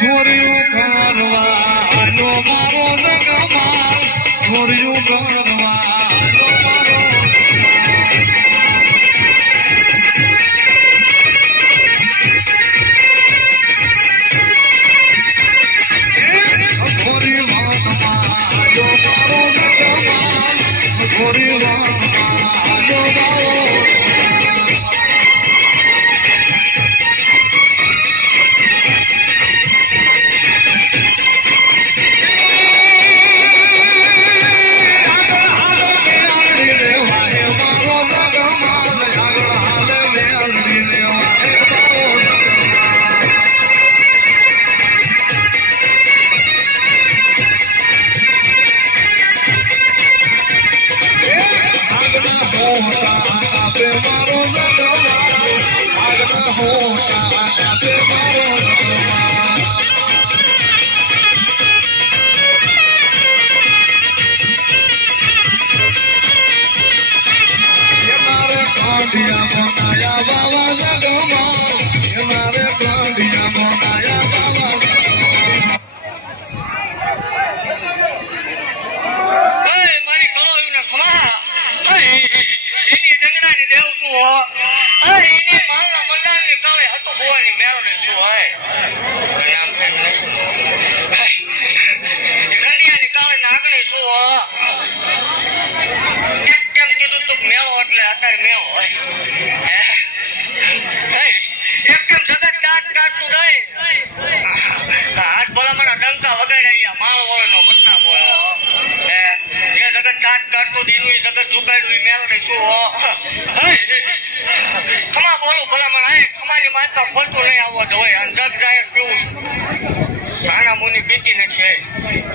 છોડ્યું કરવાનો મારો જગમાં છોડ્યું કરવાનો મારો થોડી વાતમાં જો મારો જગમાં થોડી વાતમાં જો મારો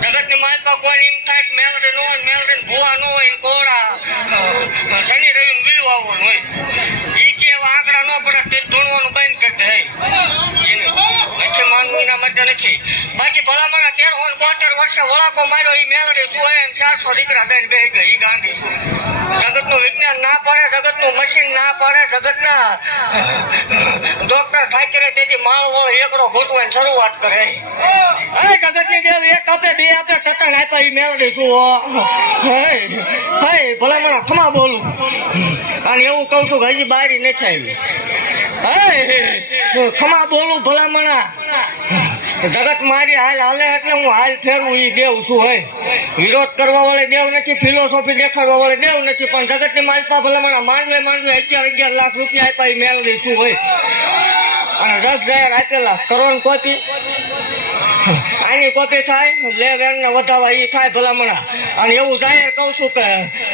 જગત ની માલકા કોઈ એમ થાય મેલડે નો મેલડે ભૂવા નો હોય કોડા શનિ રવિ વીવ આવવાનું હોય ઈ કે આંકડા નો પડે તે ધોણવાનું બંધ કરી દે નથી માનવું ના માટે નથી બાકી ભલામણ 13-72 વર્ષે વળાકો માર્યો ઈ મેલડે શું હોય 400 દીકરા દઈને બેહી ગઈ ઈ ગાંધી શું જગત નું વિજ્ઞાન ના પાડે જગત નું મશીન ના પાડે જગત ના ડોક્ટર ઠાકરે તેથી માળો એકડો ગોઠવાની શરૂઆત કરે જગત ની દેવ એક આપે બે આપે ટટણ આપ્યા ઈ મેળડી શું ભલામણ ખમા બોલું અને એવું કઉ છું કે હજી બારી નથી આવી ખમા બોલું ભલામણા જગત મારી હાલ હાલે એટલે હું હાલ ફેરવું ઈ દેવ શું હોય વિરોધ કરવા વાળે દેવ નથી ફિલોસોફી દેખાડવા વાળે દેવ નથી પણ જગત ની માલપા ભલામણા માંડવે 11 લાખ રૂપિયા આપ્યા ઈ મેળડી શું હોય અને જગ જાહેર આપેલા કરોડ કોપી આની કોપી થાય લે વેણ ને વધાવા ઈ થાય ભલામણા અને એવું જાહેર કઉ છું કે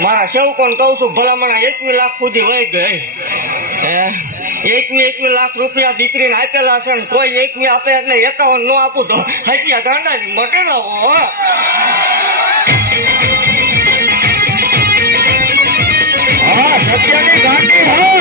મારા સેવકોને કઉ છું ભલામણા 21 લાખ સુધી વહી ગઈ 21 લાખ રૂપિયા દીકરીને આપેલા છે ને કોઈ 21 આપે એટલે 51 નો આપું તો હટિયા ગાંડા ની મટે જાઓ હા સત્યની ગાંધી